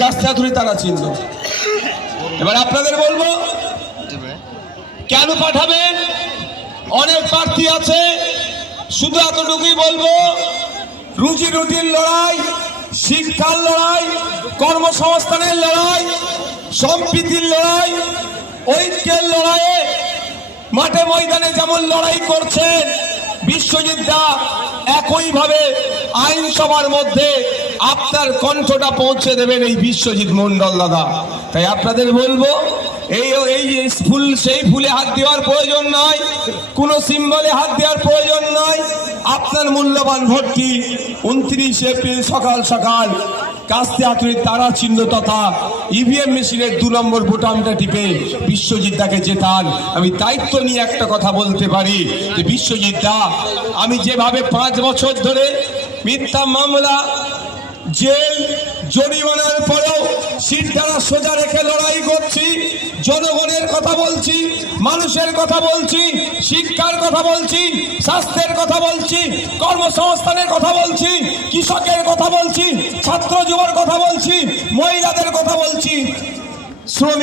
কাস্তাতুরি তারা চিহ্ন। এবার আপনাদের বলবো কেন পাঠাবেন, অনেক প্রার্থী আছে, শুধু এতটুকুই বলবো রুজি রুটির লড়াই, শিক্ষার লড়াই, কর্মসংস্থানের লড়াই, সম্প্রীতির লড়াই, ঐক্যের লড়াইয়ে মাঠে ময়দানে যেমন লড়াই করছেন বিশ্বজিৎ দা, একইভাবে আইনসভার মধ্যে আপনার কণ্ঠটা পৌঁছে দেবেন এই বিশ্বজিৎ মন্ডল দাদা। তাই আপনাদের বলবো এই ফুল, সেই ফুলে হাত দেওয়ার প্রয়োজন নয়, কোনো সিম্বলে হাত দেওয়ার প্রয়োজন নয়। আপনার মূল্যবান ভোটটি 29 এপ্রিল সকাল সকাল কাস্তাতুরির তারা চিহ্ন তথা ইভিএম মেশিনের 2 নম্বর বোতামটা টিপে বিশ্বজিৎ দাকে জেতান। আমি দায়িত্ব নিয়ে একটা কথা বলতে পারি যে বিশ্বজিৎ দা, আমি যেভাবে 5 বছর ধরে মিথ্যা মামলা, জেল, জরিমানার পরেও সিট দ্বারা সোজা রেখে লড়াই করছি, জনগণের কথা বলছি, মানুষের কথা বলছি, শিক্ষার কথা বলছি, স্বাস্থ্যের কথা বলছি, কর্মসংস্থানের কথা বলছি, কৃষকের কথা বলছি, ছাত্র যুবর কথা বলছি, মহিলাদের কথা বলছি, শ্রমিক